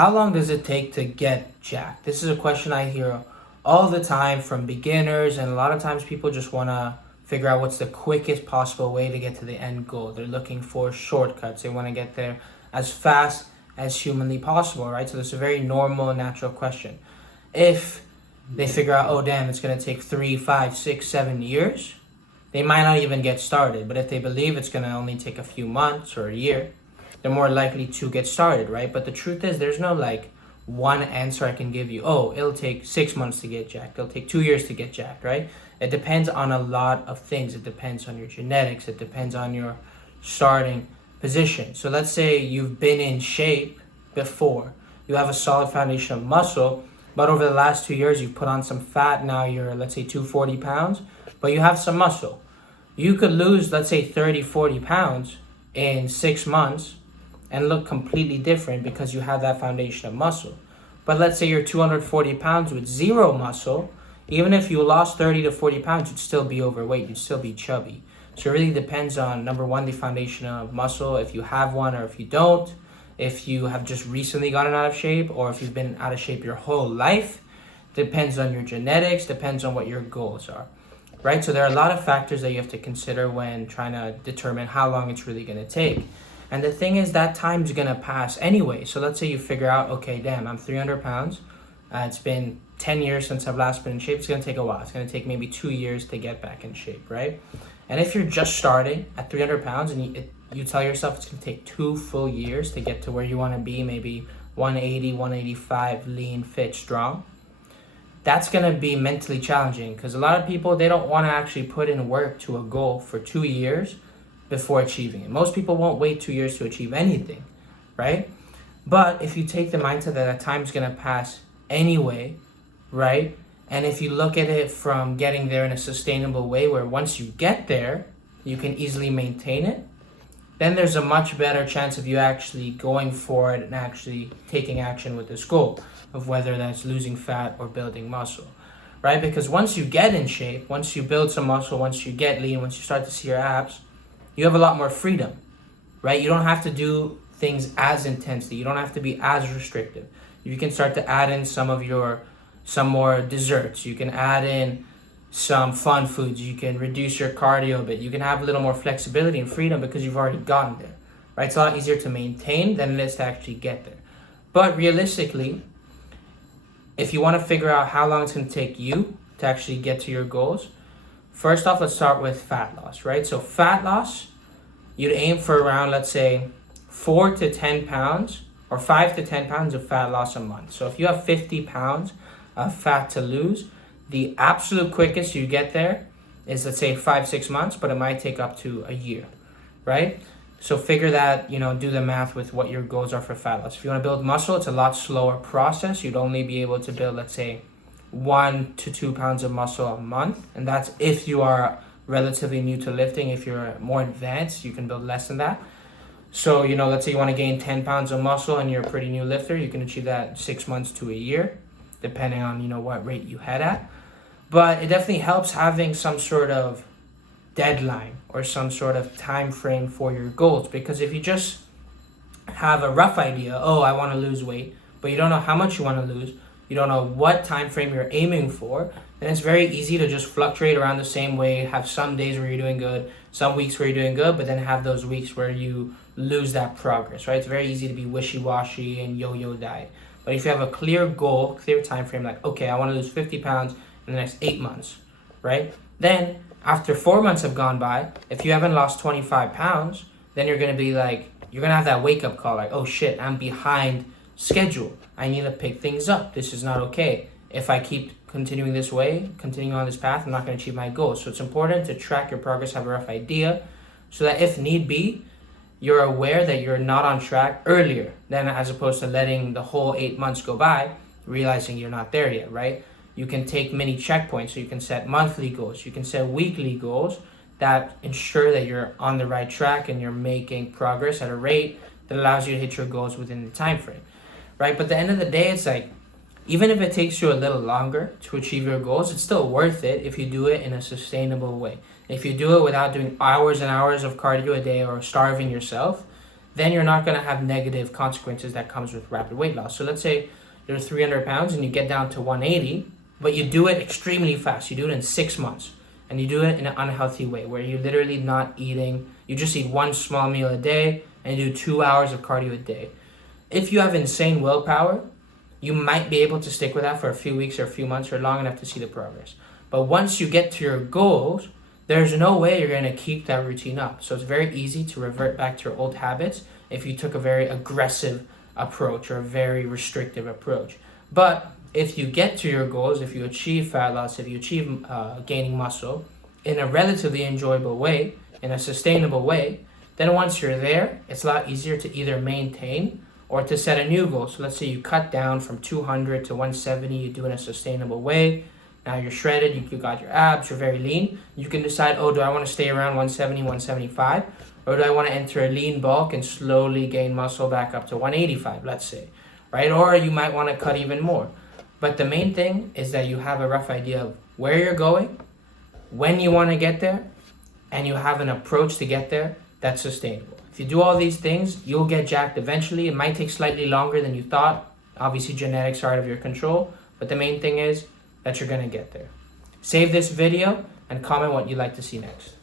How long does it take to get jacked? This is a question I hear all the time from beginners, and a lot of times people just want to figure out what's the quickest possible way to get to the end goal. They're looking for shortcuts. They want to get there as fast as humanly possible, right? So this is a very normal, natural question. If they figure out, oh damn, it's going to take 3, 5, 6, 7 years, they might not even get started. But if they believe it's going to only take a few months or a year, they're more likely to get started, right? But the truth is, there's no like one answer I can give you. Oh, it'll take 6 months to get jacked. It'll take 2 years to get jacked, right? It depends on a lot of things. It depends on your genetics. It depends on your starting position. So let's say you've been in shape before. You have a solid foundation of muscle, but over the last 2 years, you've put on some fat. Now you're, let's say, 240 pounds, but you have some muscle. You could lose, let's say, 30, 40 pounds in 6 months and look completely different because you have that foundation of muscle. But let's say you're 240 pounds with zero muscle. Even if you lost 30 to 40 pounds, you'd still be overweight. You'd still be chubby. So it really depends on, number one, the foundation of muscle, if you have one or if you don't, if you have just recently gotten out of shape or if you've been out of shape your whole life. Depends on your genetics, depends on what your goals are, right? So there are a lot of factors that you have to consider when trying to determine how long it's really going to take. And the thing is, that time's going to pass anyway. So let's say you figure out, okay, damn, I'm 300 pounds. It's been 10 years since I've last been in shape. It's going to take a while. It's going to take maybe 2 years to get back in shape, right? And if you're just starting at 300 pounds and you tell yourself it's going to take 2 full years to get to where you want to be, maybe 180, 185, lean, fit, strong, that's going to be mentally challenging because a lot of people, they don't want to actually put in work to a goal for 2 years before achieving it. Most people won't wait 2 years to achieve anything, right? But if you take the mindset that time's going to pass anyway, right? And if you look at it from getting there in a sustainable way where once you get there, you can easily maintain it, then there's a much better chance of you actually going for it and actually taking action with this goal of whether that's losing fat or building muscle, right? Because once you get in shape, once you build some muscle, once you get lean, once you start to see your abs, you have a lot more freedom, right? You don't have to do things as intensely. You don't have to be as restrictive. You can start to add in some more desserts. You can add in some fun foods. You can reduce your cardio a bit. You can have a little more flexibility and freedom because you've already gotten there, right? It's a lot easier to maintain than it is to actually get there. But realistically, if you want to figure out how long it's going to take you to actually get to your goals, first off, let's start with fat loss, right? So fat loss, you'd aim for around, let's say, 4 to 10 pounds or 5 to 10 pounds of fat loss a month. So if you have 50 pounds of fat to lose, the absolute quickest you get there is, let's say, 5, 6 months, but it might take up to a year, right? So figure that, do the math with what your goals are for fat loss. If you want to build muscle, it's a lot slower process. You'd only be able to build, let's say, 1 to 2 pounds of muscle a month. And that's if you are relatively new to lifting. If you're more advanced, you can build less than that. So, let's say you want to gain 10 pounds of muscle and you're a pretty new lifter, you can achieve that 6 months to a year, depending on, what rate you head at. But it definitely helps having some sort of deadline or some sort of time frame for your goals. Because if you just have a rough idea, oh, I want to lose weight, but you don't know how much you want to lose, you don't know what time frame you're aiming for, then it's very easy to just fluctuate around the same way, have some days where you're doing good, some weeks where you're doing good, but then have those weeks where you lose that progress, right? It's very easy to be wishy-washy and yo-yo diet. But if you have a clear goal, clear time frame, like, okay, I want to lose 50 pounds in the next 8 months, right? Then after 4 months have gone by, if you haven't lost 25 pounds, then you're going to be like, you're going to have that wake-up call, like, oh shit, I'm behind schedule. I need to pick things up. This is not okay. If I keep continuing this way, continuing on this path, I'm not going to achieve my goals. So it's important to track your progress, have a rough idea, so that if need be, you're aware that you're not on track earlier than as opposed to letting the whole 8 months go by, realizing you're not there yet, right? You can take mini checkpoints. So you can set monthly goals. You can set weekly goals that ensure that you're on the right track and you're making progress at a rate that allows you to hit your goals within the time frame, right? But at the end of the day, it's like, even if it takes you a little longer to achieve your goals, it's still worth it if you do it in a sustainable way. If you do it without doing hours and hours of cardio a day or starving yourself, then you're not going to have negative consequences that comes with rapid weight loss. So let's say you're 300 pounds and you get down to 180, but you do it extremely fast. You do it in 6 months, and you do it in an unhealthy way where you're literally not eating. You just eat one small meal a day and you do 2 hours of cardio a day. If you have insane willpower, you might be able to stick with that for a few weeks or a few months or long enough to see the progress. But once you get to your goals, there's no way you're going to keep that routine up. So it's very easy to revert back to your old habits if you took a very aggressive approach or a very restrictive approach. But if you get to your goals, if you achieve fat loss, if you achieve gaining muscle in a relatively enjoyable way, in a sustainable way, then once you're there, it's a lot easier to either maintain or to set a new goal. So let's say you cut down from 200 to 170, you do it in a sustainable way. Now you're shredded, you got your abs, you're very lean. You can decide, oh, do I want to stay around 170, 175? Or do I want to enter a lean bulk and slowly gain muscle back up to 185, let's say, right? Or you might want to cut even more. But the main thing is that you have a rough idea of where you're going, when you want to get there, and you have an approach to get there that's sustainable. If you do all these things, you'll get jacked eventually. It might take slightly longer than you thought. Obviously, genetics are out of your control, but the main thing is that you're going to get there. Save this video and comment what you'd like to see next.